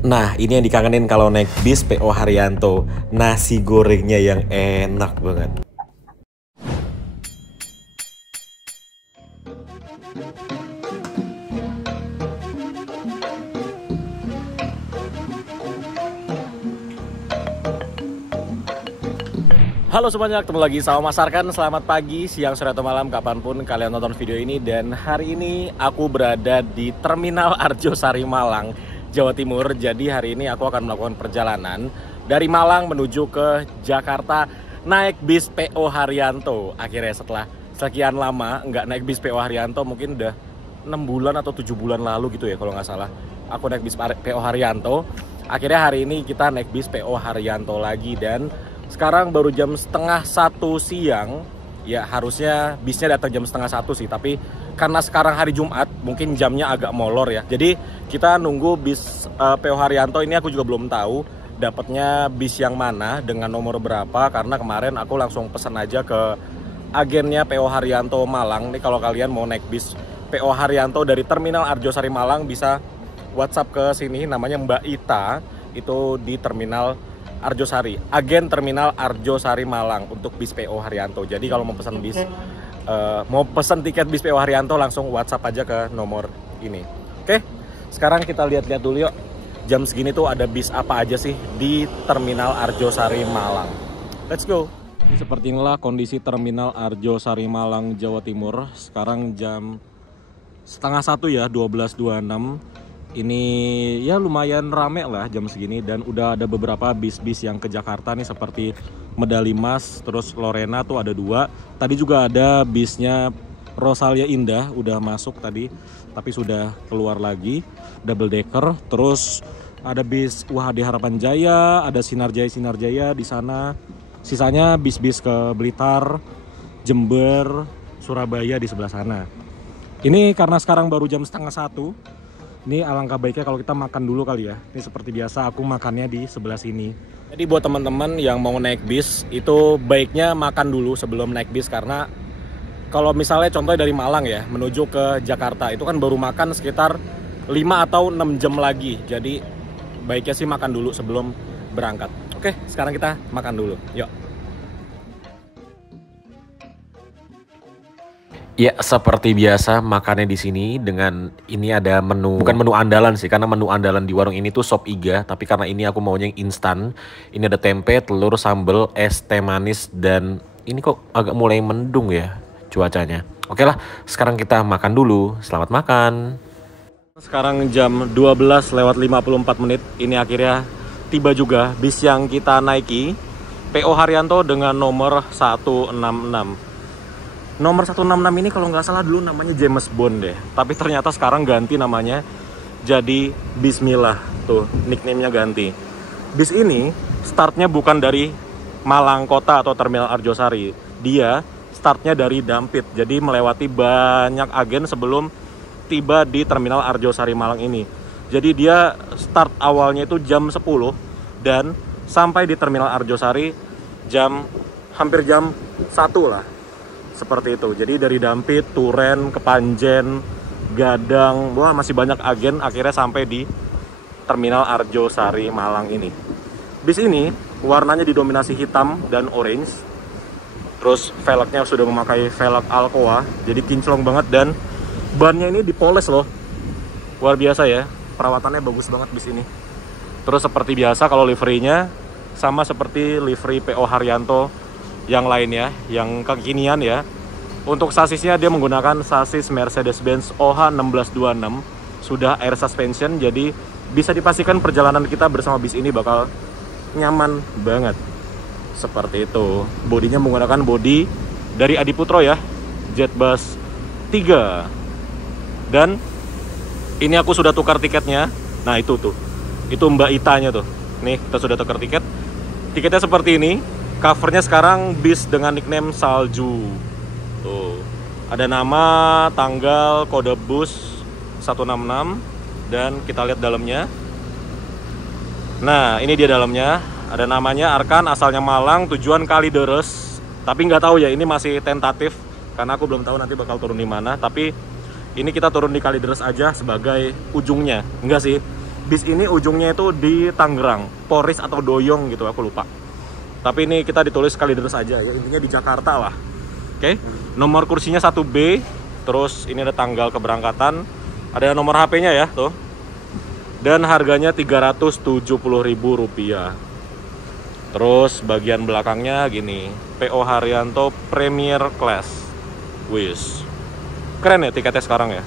Nah, ini yang dikangenin kalau naik bis PO Haryanto. Nasi gorengnya yang enak banget. Halo semuanya, ketemu lagi sama Mas Arkan. Selamat pagi, siang, sore, atau malam, kapanpun kalian nonton video ini. Dan hari ini aku berada di Terminal Arjosari Malang, Jawa Timur. Jadi hari ini aku akan melakukan perjalanan dari Malang menuju ke Jakarta naik bis PO Haryanto. Akhirnya setelah sekian lama nggak naik bis PO Haryanto, mungkin udah 6 bulan atau 7 bulan lalu gitu ya kalau nggak salah, aku naik bis PO Haryanto. Akhirnya hari ini kita naik bis PO Haryanto lagi, dan sekarang baru jam setengah 1 siang. Ya harusnya bisnya datang jam setengah 1 sih, tapi karena sekarang hari Jumat mungkin jamnya agak molor ya. Jadi kita nunggu bis PO Haryanto ini. Aku juga belum tahu dapatnya bis yang mana dengan nomor berapa, karena kemarin aku langsung pesan aja ke agennya PO Haryanto Malang. Nih kalau kalian mau naik bis PO Haryanto dari Terminal Arjosari Malang bisa WhatsApp ke sini, namanya Mbak Ita, itu di Terminal Arjosari, agen Terminal Arjosari Malang untuk bis PO Haryanto. Jadi kalau mau pesan bis, mau pesan tiket bis PO Haryanto, langsung WhatsApp aja ke nomor ini. Oke, sekarang kita lihat-lihat dulu yuk. Jam segini tuh ada bis apa aja sih di Terminal Arjosari Malang. Let's go. Ini seperti inilah kondisi Terminal Arjosari Malang, Jawa Timur. Sekarang jam setengah 1 ya, 12.26. Ini ya lumayan rame lah jam segini, dan udah ada beberapa bis-bis yang ke Jakarta nih, seperti Medali Mas, terus Lorena tuh ada 2. Tadi juga ada bisnya Rosalia Indah udah masuk tadi, tapi sudah keluar lagi, double decker. Terus ada bis UHD Harapan Jaya, ada Sinar Jaya di sana. Sisanya bis-bis ke Blitar, Jember, Surabaya di sebelah sana. Ini karena sekarang baru jam setengah 1. Ini alangkah baiknya kalau kita makan dulu kali ya. Ini seperti biasa aku makannya di sebelah sini. Jadi buat teman-teman yang mau naik bis, itu baiknya makan dulu sebelum naik bis. Karena kalau misalnya contohnya dari Malang ya menuju ke Jakarta, itu kan baru makan sekitar 5 atau 6 jam lagi. Jadi baiknya sih makan dulu sebelum berangkat. Oke, sekarang kita makan dulu. Yuk. Ya, seperti biasa makannya di sini dengan ini ada menu, bukan menu andalan sih, karena menu andalan di warung ini tuh sop iga, tapi karena ini aku maunya yang instan. Ini ada tempe, telur, sambal, es teh manis, dan ini kok agak mulai mendung ya cuacanya. Oke lah, sekarang kita makan dulu. Selamat makan. Sekarang jam 12:54. Ini akhirnya tiba juga bis yang kita naiki, PO Haryanto dengan nomor 166. Nomor 166 ini kalau nggak salah dulu namanya James Bond deh. Tapi ternyata sekarang ganti namanya jadi Bismillah. Tuh, nickname-nya ganti. Bis ini startnya bukan dari Malang Kota atau Terminal Arjosari. Dia startnya dari Dampit. Jadi melewati banyak agen sebelum tiba di Terminal Arjosari Malang ini. Jadi dia start awalnya itu jam 10 dan sampai di Terminal Arjosari hampir jam 1 lah. Seperti itu. Jadi dari Dampit, Turen, Kepanjen, Gadang, wah masih banyak agen, akhirnya sampai di Terminal Arjosari Malang ini. Bis ini warnanya didominasi hitam dan orange. Terus velgnya sudah memakai velg Alcoa, jadi kinclong banget, dan bannya ini dipoles loh. Luar biasa ya, perawatannya bagus banget bis ini. Terus seperti biasa kalau liverynya sama seperti livery PO Haryanto yang lainnya, yang kekinian ya. Untuk sasisnya dia menggunakan sasis Mercedes-Benz OH1626, sudah air suspension, jadi bisa dipastikan perjalanan kita bersama bis ini bakal nyaman banget. Seperti itu. Bodinya menggunakan bodi dari Adiputro ya, Jetbus 3. Dan ini aku sudah tukar tiketnya. Nah itu tuh, itu Mbak Itanya tuh. Nih kita sudah tukar tiket. Tiketnya seperti ini. Covernya sekarang bis dengan nickname Salju. Tuh, ada nama, tanggal, kode bus 166, dan kita lihat dalamnya. Nah, ini dia dalamnya. Ada namanya Arkan, asalnya Malang, tujuan Kalideres. Tapi nggak tahu ya, ini masih tentatif karena aku belum tahu nanti bakal turun di mana. Tapi ini kita turun di Kalideres aja sebagai ujungnya. Enggak sih. bis ini ujungnya itu di Tangerang, Poris atau Doyong gitu, aku lupa. Tapi ini kita ditulis Kalideres aja ya, intinya di Jakarta lah. Oke, nomor kursinya 1B, terus ini ada tanggal keberangkatan, ada nomor HP-nya ya tuh. Dan harganya Rp370.000. Terus bagian belakangnya gini, PO Haryanto Premier Class. Wis. Keren ya tiketnya sekarang ya.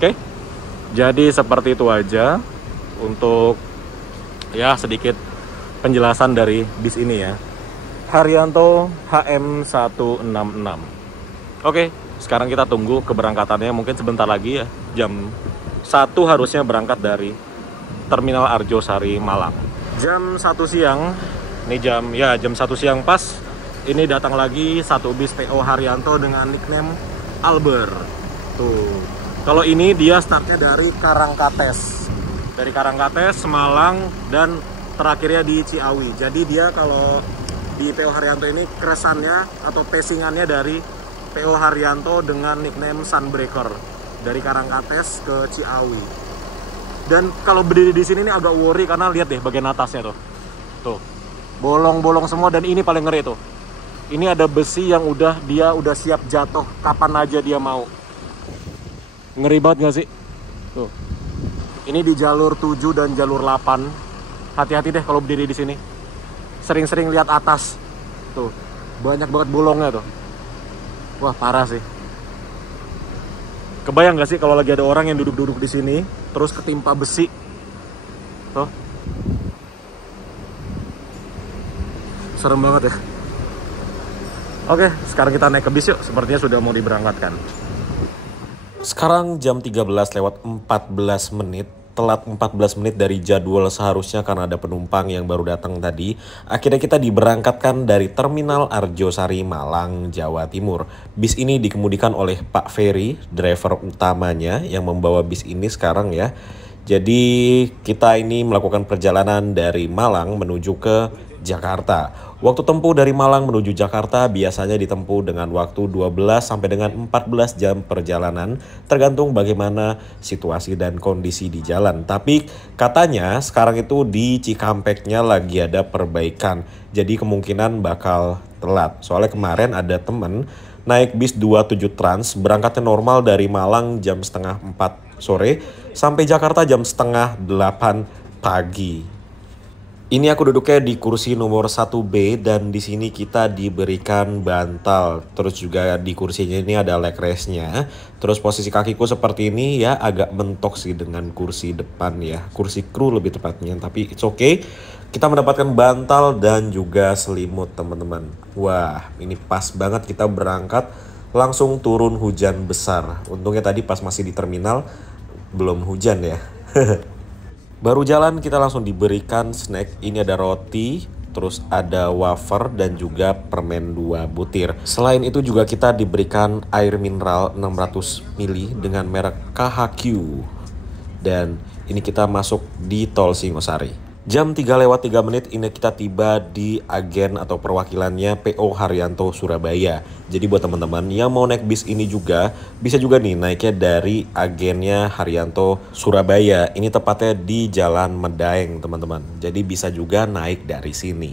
Oke. Jadi seperti itu aja untuk ya sedikit penjelasan dari bis ini ya. Haryanto HM166. Oke, sekarang kita tunggu keberangkatannya, mungkin sebentar lagi ya. Jam 1 harusnya berangkat dari Terminal Arjosari Malang. Jam 1 siang, ini jam 1 siang pas. Ini datang lagi satu bis PO Haryanto dengan nickname Albert. Tuh. Kalau ini dia startnya dari Karangkates. Dari Karangkates, Malang, dan terakhirnya di Ciawi. Jadi dia kalau di PO Haryanto ini keresannya atau pacingannya dari PO Haryanto dengan nickname Sunbreaker. Dari Karangkates ke Ciawi. Dan kalau berdiri di sini ini agak worry karena lihat deh bagian atasnya tuh. Tuh. Bolong-bolong semua, dan ini paling ngeri tuh. Ini ada besi yang dia udah siap jatuh kapan aja dia mau. Ngeri banget gak sih? Tuh. Ini di jalur 7 dan jalur 8. Hati-hati deh kalau berdiri di sini. Sering-sering lihat atas. Tuh. Banyak banget bolongnya tuh. Wah, parah sih. Kebayang gak sih kalau lagi ada orang yang duduk-duduk di sini terus ketimpa besi? Tuh. Serem banget ya. Oke, sekarang kita naik ke bis yuk. Sepertinya sudah mau diberangkatkan. Sekarang jam 13:14. Telat 14 menit dari jadwal seharusnya karena ada penumpang yang baru datang tadi. Akhirnya kita diberangkatkan dari Terminal Arjosari Malang, Jawa Timur. Bis ini dikemudikan oleh Pak Ferry, driver utamanya yang membawa bis ini sekarang ya. Jadi kita ini melakukan perjalanan dari Malang menuju ke Jakarta. Waktu tempuh dari Malang menuju Jakarta biasanya ditempuh dengan waktu 12 sampai dengan 14 jam perjalanan, tergantung bagaimana situasi dan kondisi di jalan. Tapi katanya sekarang itu di Cikampeknya lagi ada perbaikan, jadi kemungkinan bakal telat. Soalnya kemarin ada temen naik bis 27 Trans, berangkatnya normal dari Malang jam setengah 4 sore sampai Jakarta jam setengah 8 pagi. Ini aku duduknya di kursi nomor 1B dan di sini kita diberikan bantal. Terus juga di kursinya ini ada leg rest-nya. Terus posisi kakiku seperti ini ya, agak mentok sih dengan kursi depan ya. Kursi kru lebih tepatnya, tapi it's okay. Kita mendapatkan bantal dan juga selimut teman-teman. Wah, ini pas banget kita berangkat langsung turun hujan besar. Untungnya tadi pas masih di terminal belum hujan ya. Baru jalan kita langsung diberikan snack. Ini ada roti, terus ada wafer dan juga permen 2 butir. Selain itu juga kita diberikan air mineral 600 ml dengan merek KHQ. Dan ini kita masuk di Tol Singosari. Jam 3:03 ini kita tiba di agen atau perwakilannya PO Haryanto Surabaya. Jadi buat teman-teman yang mau naik bis ini juga bisa juga nih naiknya dari agennya Haryanto Surabaya. Ini tepatnya di Jalan Medaeng teman-teman. Jadi bisa juga naik dari sini.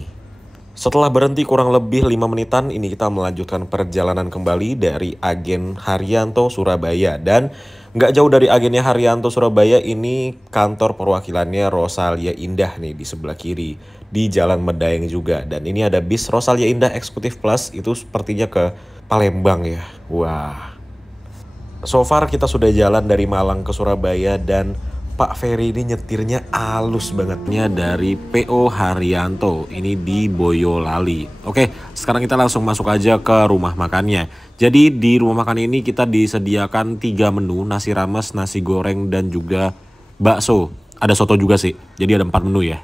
Setelah berhenti kurang lebih 5 menitan, ini kita melanjutkan perjalanan kembali dari agen Haryanto Surabaya. Dan nggak jauh dari agennya Haryanto Surabaya ini kantor perwakilannya Rosalia Indah nih di sebelah kiri. Di Jalan Medaeng juga. Dan ini ada bis Rosalia Indah Executive Plus, itu sepertinya ke Palembang ya. Wah. So far kita sudah jalan dari Malang ke Surabaya dan Pak Ferry ini nyetirnya halus bangetnya dari PO Haryanto. Ini di Boyolali. Oke, sekarang kita langsung masuk aja ke rumah makannya. Jadi di rumah makan ini kita disediakan 3 menu. Nasi rames, nasi goreng, dan juga bakso. Ada soto juga sih. Jadi ada 4 menu ya.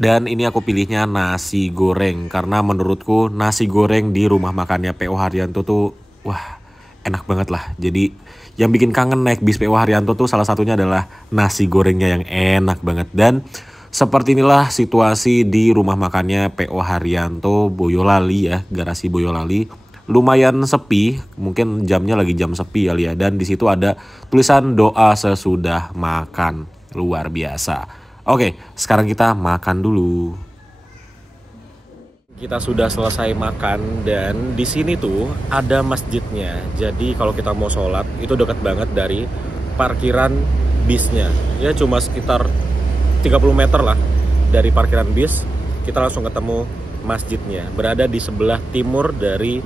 Dan ini aku pilihnya nasi goreng. Karena menurutku nasi goreng di rumah makannya PO Haryanto tuh wah enak banget lah. Jadi yang bikin kangen naik bis PO Haryanto tuh salah satunya adalah nasi gorengnya yang enak banget. Dan seperti inilah situasi di rumah makannya PO Haryanto Boyolali ya, garasi Boyolali. Lumayan sepi, mungkin jamnya lagi jam sepi kali ya. Dan di situ ada tulisan doa sesudah makan. luar biasa. Oke, sekarang kita makan dulu. Kita sudah selesai makan dan di sini tuh ada masjidnya. Jadi kalau kita mau sholat itu dekat banget dari parkiran bisnya. Ya cuma sekitar 30 meter lah dari parkiran bis. Kita langsung ketemu masjidnya. Berada di sebelah timur dari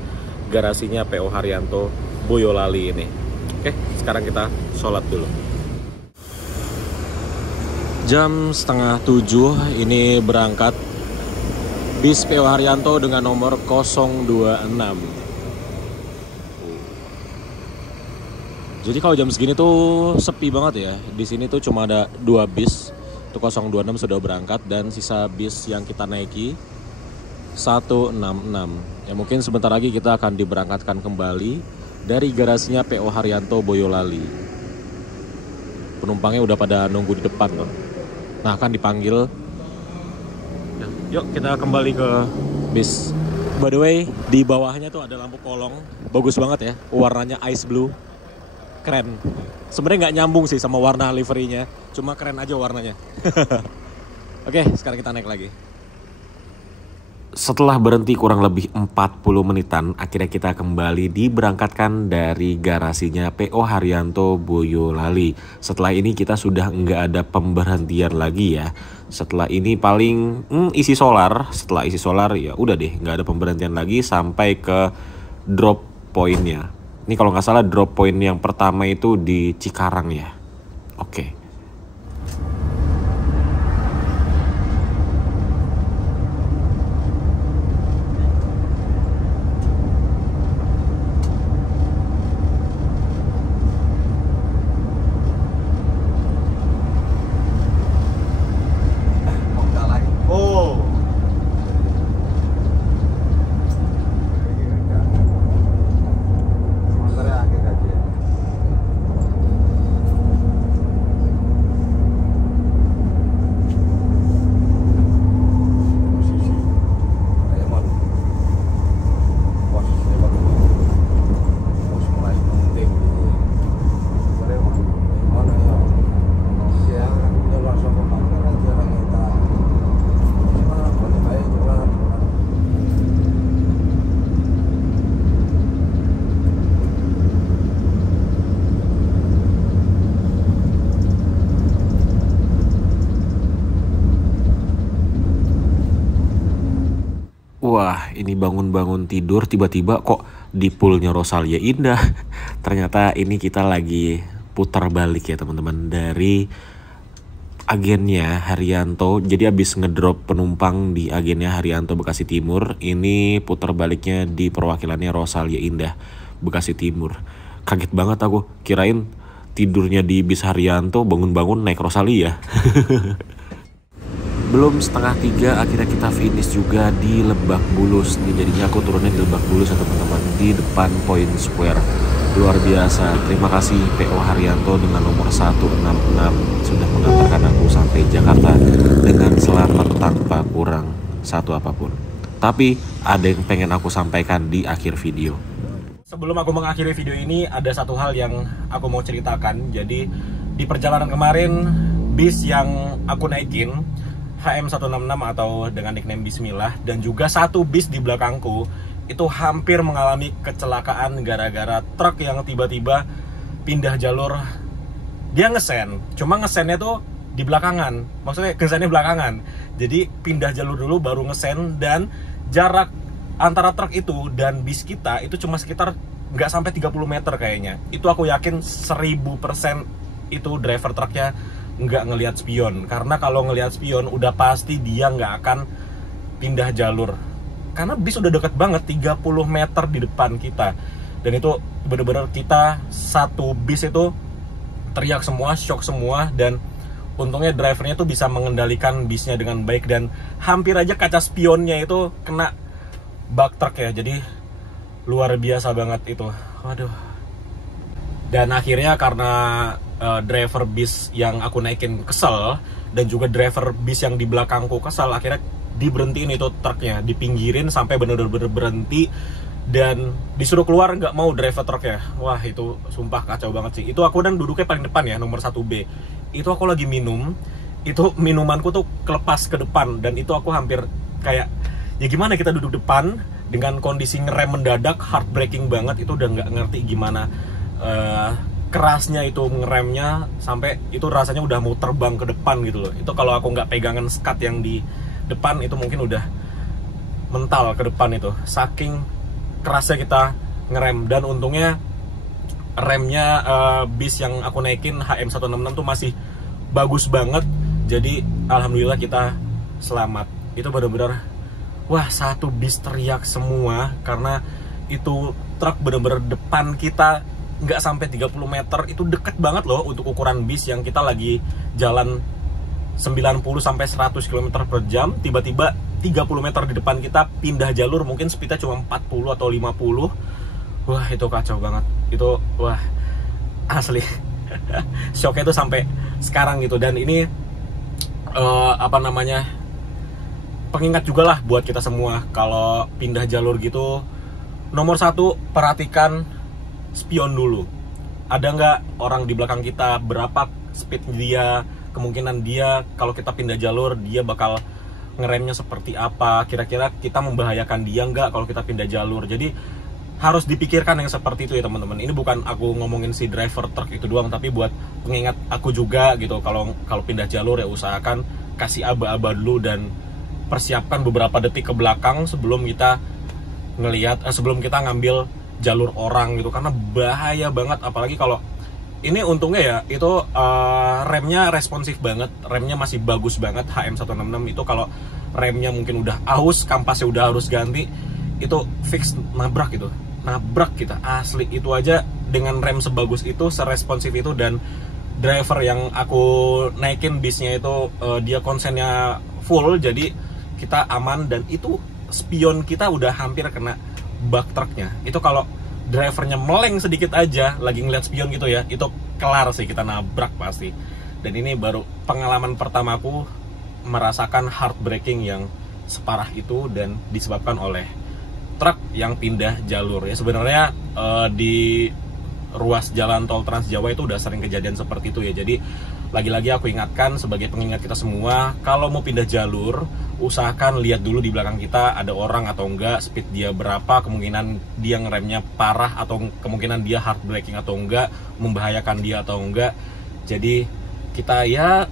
garasinya PO Haryanto Boyolali ini. Oke, sekarang kita sholat dulu. Jam setengah 7 ini berangkat bis PO Haryanto dengan nomor 026. Jadi kalau jam segini tuh sepi banget ya. Di sini tuh cuma ada 2 bis. Itu 026 sudah berangkat dan sisa bis yang kita naiki 166. Ya mungkin sebentar lagi kita akan diberangkatkan kembali dari garasinya PO Haryanto Boyolali. Penumpangnya udah pada nunggu di depan loh. Nah, akan dipanggil. Yuk kita kembali ke bis. By the way, di bawahnya tuh ada lampu kolong. Bagus banget ya, warnanya ice blue. Keren. Sebenarnya nggak nyambung sih sama warna liverynya, cuma keren aja warnanya. Oke, sekarang kita naik lagi. Setelah berhenti kurang lebih 40 menitan, akhirnya kita kembali diberangkatkan dari garasinya PO Haryanto Boyolali. Setelah ini kita sudah nggak ada pemberhentian lagi ya. Setelah ini paling isi solar. Setelah isi solar ya udah deh, nggak ada pemberhentian lagi sampai ke drop pointnya. Ini kalau nggak salah drop point yang pertama itu di Cikarang ya. Oke. Wah, ini bangun-bangun tidur tiba-tiba kok di poolnya Rosalia Indah. Ternyata ini kita lagi putar balik ya teman-teman dari agennya Haryanto. Jadi habis ngedrop penumpang di agennya Haryanto Bekasi Timur, ini putar baliknya di perwakilannya Rosalia Indah Bekasi Timur. Kaget banget aku, kirain tidurnya di bis Haryanto, bangun-bangun naik Rosalia. Belum setengah 3 akhirnya kita finish juga di Lebak Bulus. Nih jadinya aku turunnya di Lebak Bulus ya teman-teman, di depan Point Square. Luar biasa, terima kasih PO Haryanto dengan nomor 166 sudah mengantarkan aku sampai Jakarta dengan selamat tanpa kurang satu apapun. Tapi ada yang pengen aku sampaikan di akhir video. Sebelum aku mengakhiri video ini, ada satu hal yang aku mau ceritakan. Jadi di perjalanan kemarin, bis yang aku naikin HM166 atau dengan nickname Bismillah, dan juga satu bis di belakangku itu hampir mengalami kecelakaan gara-gara truk yang tiba-tiba pindah jalur. Dia ngesen, cuma ngesennya tuh di belakangan, maksudnya ngesennya belakangan. Jadi pindah jalur dulu baru ngesen, dan jarak antara truk itu dan bis kita itu cuma sekitar nggak sampai 30 meter kayaknya. Itu aku yakin 1000% itu driver truknya nggak ngelihat spion, karena kalau ngelihat spion udah pasti dia nggak akan pindah jalur, karena bis udah deket banget 30 meter di depan kita. Dan itu bener-bener kita satu bis itu teriak semua, shock semua, dan untungnya drivernya tuh bisa mengendalikan bisnya dengan baik, dan hampir aja kaca spionnya itu kena bak truk ya. Jadi luar biasa banget itu, waduh. Dan akhirnya karena driver bis yang aku naikin kesel, dan juga driver bis yang di belakangku kesel, akhirnya diberhentiin itu truknya, dipinggirin sampai bener-bener berhenti, dan disuruh keluar nggak mau driver truknya. Wah itu sumpah kacau banget sih. Itu aku dan duduknya paling depan ya, nomor 1B. itu aku lagi minum, itu minumanku tuh kelepas ke depan, dan itu aku hampir kayak, ya gimana kita duduk depan dengan kondisi ngerem mendadak, heartbreaking banget. Itu udah nggak ngerti gimana kerasnya itu ngeremnya, sampai itu rasanya udah mau terbang ke depan gitu loh. Itu kalau aku nggak pegangan skat yang di depan, itu mungkin udah mental ke depan itu, saking kerasnya kita ngerem. Dan untungnya remnya bis yang aku naikin HM166 tuh masih bagus banget, jadi alhamdulillah kita selamat. Itu bener-bener, wah, satu bis teriak semua karena itu truk bener-bener depan kita nggak sampai 30 meter. Itu deket banget loh untuk ukuran bis yang kita lagi jalan 90 sampai 100 km per jam, tiba-tiba 30 meter di depan kita pindah jalur, mungkin speednya cuma 40 atau 50. Wah, itu kacau banget. Itu, wah, asli shocknya itu sampai sekarang gitu. Dan ini pengingat juga lah buat kita semua, kalau pindah jalur gitu, nomor satu, perhatikan spion dulu. Ada nggak orang di belakang kita, berapa speed dia, kemungkinan dia kalau kita pindah jalur dia bakal ngeremnya seperti apa, kira-kira kita membahayakan dia nggak kalau kita pindah jalur. Jadi harus dipikirkan yang seperti itu ya teman-teman. Ini bukan aku ngomongin si driver truk itu doang, tapi buat pengingat aku juga gitu. Kalau pindah jalur ya usahakan kasih aba-aba dulu dan persiapkan beberapa detik ke belakang sebelum kita sebelum kita ngambil jalur orang gitu, karena bahaya banget. Apalagi kalau ini, untungnya ya itu remnya responsif banget, remnya masih bagus banget. HM166 itu kalau remnya mungkin udah aus, kampasnya udah harus ganti, itu fix nabrak gitu, nabrak kita asli. Itu aja dengan rem sebagus itu, seresponsif itu, dan driver yang aku naikin bisnya itu dia konsennya full, jadi kita aman. Dan itu spion kita udah hampir kena bak truknya. Itu kalau drivernya meleng sedikit aja lagi ngeliat spion gitu ya, itu kelar sih, kita nabrak pasti. Dan ini baru pengalaman pertamaku merasakan heartbreaking yang separah itu, dan disebabkan oleh truk yang pindah jalur. Ya sebenarnya di ruas jalan tol Trans Jawa itu udah sering kejadian seperti itu ya. Jadi lagi-lagi aku ingatkan sebagai pengingat kita semua, kalau mau pindah jalur usahakan lihat dulu di belakang kita ada orang atau enggak, speed dia berapa, kemungkinan dia ngeremnya parah atau kemungkinan dia heartbreaking atau enggak, membahayakan dia atau enggak. Jadi kita ya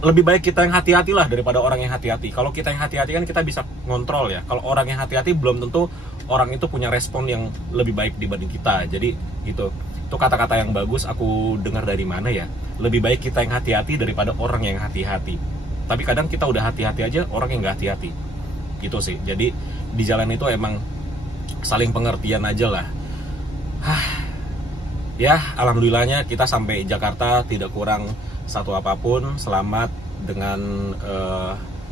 lebih baik kita yang hati-hati lah daripada orang yang hati-hati. Kalau kita yang hati-hati kan kita bisa ngontrol ya. Kalau orang yang hati-hati belum tentu orang itu punya respon yang lebih baik dibanding kita. Jadi gitu. Itu kata-kata yang bagus aku dengar dari mana ya. Lebih baik kita yang hati-hati daripada orang yang hati-hati. Tapi kadang kita udah hati-hati aja, orang yang nggak hati-hati. Gitu sih. Jadi di jalan itu emang saling pengertian aja lah. Ya, alhamdulillahnya kita sampai Jakarta tidak kurang satu apapun, selamat dengan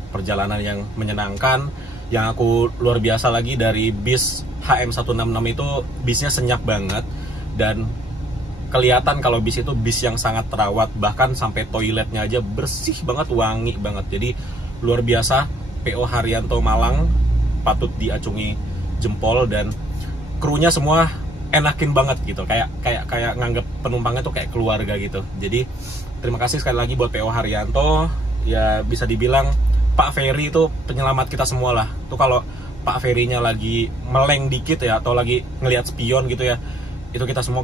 perjalanan yang menyenangkan. Yang aku luar biasa lagi dari bis HM166 itu, bisnya senyap banget, dan kelihatan kalau bis itu bis yang sangat terawat, bahkan sampai toiletnya aja bersih banget, wangi banget. Jadi luar biasa, PO Haryanto Malang patut diacungi jempol, dan krunya semua enakin banget gitu, kayak nganggep penumpangnya tuh kayak keluarga gitu. Jadi terima kasih sekali lagi buat PO Haryanto. Ya bisa dibilang Pak Ferry itu penyelamat kita semua lah. Tuh kalau Pak Ferry-nya lagi meleng dikit ya, atau lagi ngelihat spion gitu ya, itu kita semua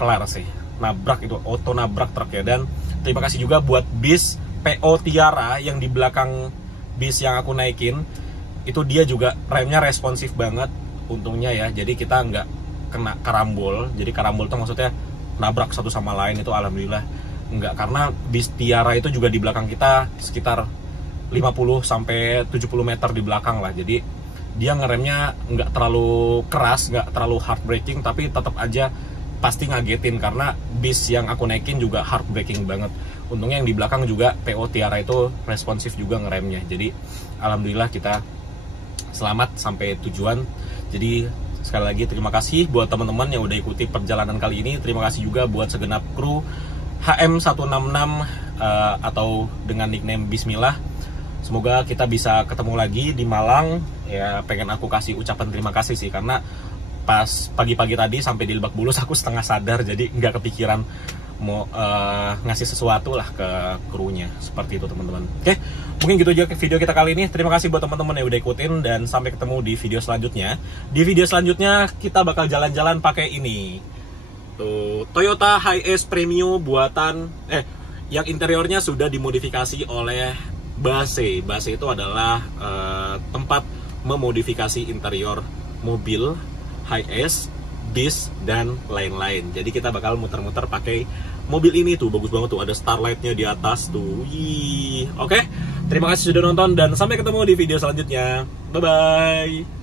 kelar sih, nabrak itu, auto nabrak truk ya. Dan terima kasih juga buat bis PO Tiara yang di belakang bis yang aku naikin, itu dia juga remnya responsif banget untungnya ya. Jadi kita nggak kena karambol. Jadi karambol itu maksudnya nabrak satu sama lain, itu alhamdulillah enggak, karena bis Tiara itu juga di belakang kita sekitar 50 sampai 70 meter di belakang lah. Jadi dia ngeremnya nggak terlalu keras, nggak terlalu heartbreaking, tapi tetap aja pasti ngagetin karena bis yang aku naikin juga heartbreaking banget. Untungnya yang di belakang juga PO Tiara itu responsif juga ngeremnya. Jadi alhamdulillah kita selamat sampai tujuan. Jadi sekali lagi terima kasih buat teman-teman yang udah ikuti perjalanan kali ini. Terima kasih juga buat segenap kru HM166 atau dengan nickname Bismillah. Semoga kita bisa ketemu lagi di Malang. Ya pengen aku kasih ucapan terima kasih sih, karena pas pagi-pagi tadi sampai di Lebak Bulus aku setengah sadar, jadi nggak kepikiran mau ngasih sesuatu lah ke krunya, seperti itu teman-teman. Oke, mungkin gitu aja video kita kali ini. Terima kasih buat teman-teman yang udah ikutin dan sampai ketemu di video selanjutnya. Di video selanjutnya kita bakal jalan-jalan pakai ini tuh, Toyota Hiace Premium buatan yang interiornya sudah dimodifikasi oleh Base. Base itu adalah tempat memodifikasi interior mobil Hiace, bis, dan lain-lain. Jadi kita bakal muter-muter pakai mobil ini tuh, bagus banget tuh, ada starlightnya di atas tuh. Oke, terima kasih sudah nonton dan sampai ketemu di video selanjutnya. Bye bye.